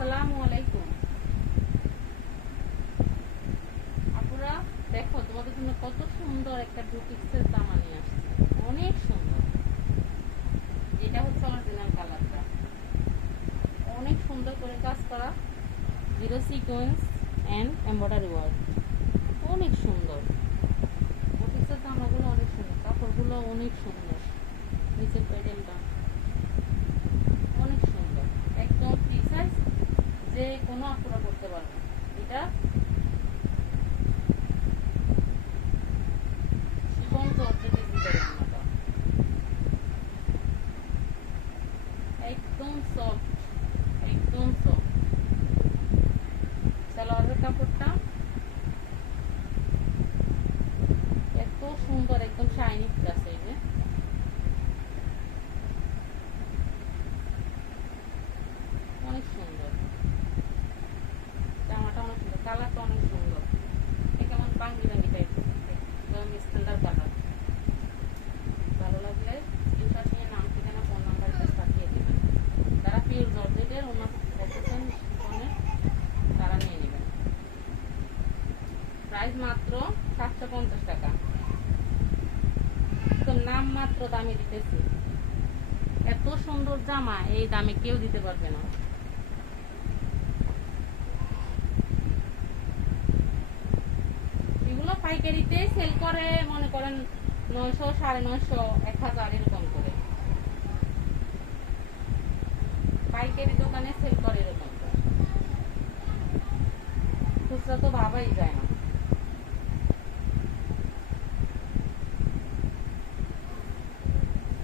আসসালামু আলাইকুম আপুরা, দেখো তোমাদের জন্য কত সুন্দর একটা বুটিক্সের জামা নিয়ে আসছে। অনেক সুন্দর। এটা হচ্ছে অরিজিনাল কালারটা, অনেক সুন্দর করে কাজ করা, zero sequence and embroidery work. অনেক সুন্দর বুটিক্সের জামাগুলো, অনেক সুন্দর, কাপড়গুলো অনেক সুন্দর। নিচের প্যাটেলটা অনেক সুন্দর, একদম ফ্রি সাইজ, যে কোনো আপুরা করতে পারবে। এটা শিফন জর্জেটের ভিতরে রান্নাটা, একদম সফট, একদম সফট। সালোয়ারের কাপড়টা এত সুন্দর, একদম শাইনি প্লাস। এই যে অনেক সুন্দর জামাটা, অনেক সুন্দর, কালারটা অনেক সুন্দর। এটা কেমন বাঙ্গি টাইপ, একদম স্ট্যান্ডার্ড কালার। ভালো লাগলে স্ক্রিনশট নিয়ে নাম, ঠিকানা, ফোন নাম্বার পাঠিয়ে দিবেন। যারা পিওর জর্জেটের ওনার দেখেছেন ফোনে, তারা নিয়ে নেবেন। প্রাইস মাত্র 750 টাকা, তো নাম মাত্র দামে দিতেছি। এত সুন্দর জামা এই দামে কেউ দিতে পারবে না। এগুলো পাইকারিতে সেল করে, মনে করেন 900, 950, 1000 এরকম করে। পাইকারি দোকানে সেল করে এরকম করে, খুচরা তো ভাবাই যায় না।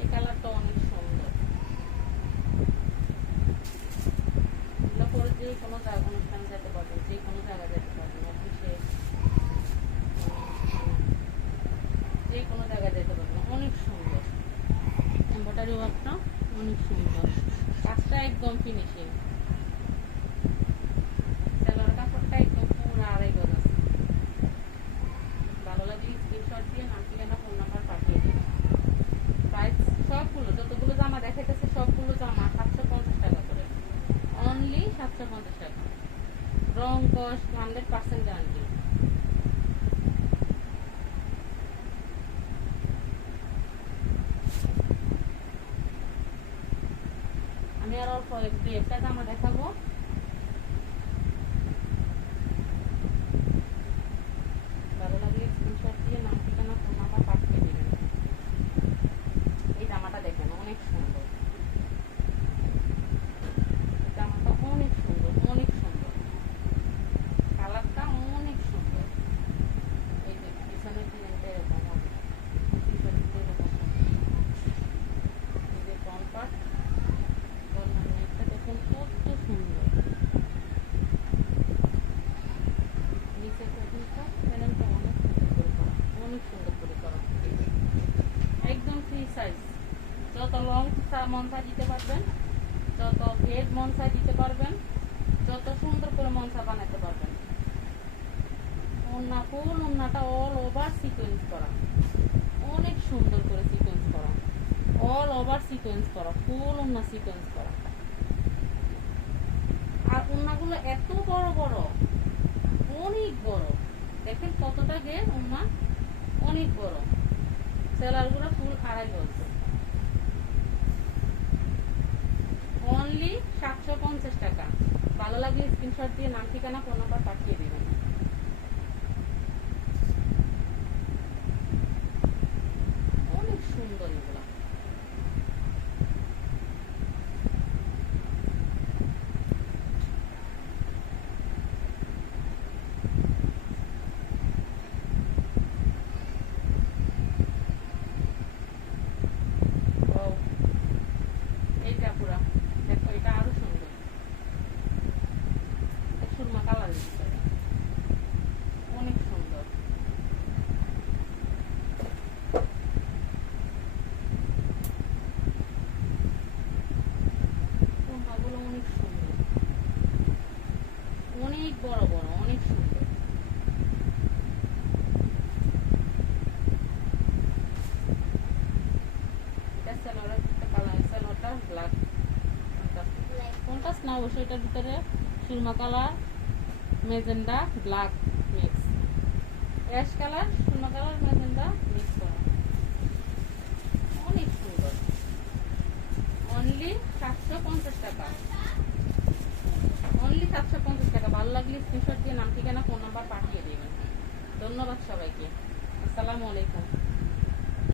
এই কালারটা অনেক সুন্দর। এগুলো পরে যে কোনো জায়গা অনুষ্ঠানে যেতে পারবেন, যে কোনো জায়গায় যেতে পারবেন, অফিসে, যে কোনো জায়গায় যেতে পারবেন। অনেক সুন্দর এমব্রয়ডারি ওয়ার্কটা, অনেক সুন্দর, কাজটা একদম ফিনিশিং। সেলোয়ার কাপড়টা একদম পুরো আড়াই গজ আছে। ভালো লাগলে স্ক্রিনশট দিয়ে নাম, ঠিকানা, ফোন নাম্বার পাঠিয়ে দিন। প্রাইস সবগুলো, যতগুলো জামা দেখাইতেছে সবগুলো জামা 750 টাকা করে, অনলি 750 টাকা। রং কস 100% গ্যারান্টি। আমি আর অল্প একটু একটা জামা দেখাবো। ভালো লাগলে স্ক্রিনশট দিয়ে নাম, ঠিকানা, ফোন নাম্বার পাঠিয়ে দিবেন। এই জামাটা দেখেন, অনেক সুন্দর। জামাটা অনেক সুন্দর, অনেক সুন্দর, কালারটা অনেক সুন্দর। এই যে পিছনের ডিজাইনটা এরকম হবে, পিছনের এরকম হবে। এই যে ফ্রন্ট পার্ট, গলার নেকটা দেখেন কত সুন্দর। নিচের প্যানেলটা অনেক সুন্দর করে করা, অনেক সুন্দর করে করা, একদম ফ্রি সাইজ। যত লং মনসা দিতে পারবেন, যত ভেদ মনসা দিতে পারবেন, যত সুন্দর করে মনসা বানাতে পারবেন। ওন্না, ফুল ওন্নাটা অল ওভার সিকোয়েন্স করা, অনেক সুন্দর করে সিকোয়েন্স করা, অল ওভার সিকোয়েন্স করা, ফুল ওন্না সিকোয়েন্স করা। আর ওন্নাগুলো এত বড় বড়, অনেক বড়, দেখেন কতটা ঘের ওন্না, অনেক বড়। সেলারগুলো ফুল আড়াই গজ, অনলি 750 টাকা। ভালো লাগলে স্ক্রিনশট দিয়ে নাম, ঠিকানা, ফোন নাম্বার পাঠিয়ে দিবেন। অনেক সুন্দর এগুলো। এইটা পুরা দেখো, এটা আরো সুন্দর, সুরমা কালারের ভিতরে। কন্ট্রাস্ট না অবশ্যই এটার ভিতরে Surma colour magenta black mix, ash colour Surma colour magenta mix করা, অনেক সুন্দর। অনলি 750 টাকা, অনলি 750 টাকা। ভালো লাগলে স্ক্রিনশট দিয়ে নাম ঠিকানা ফোন নাম্বার পাঠিয়ে দেবেন। ধন্যবাদ সবাইকে, আসসালামু আলাইকুম।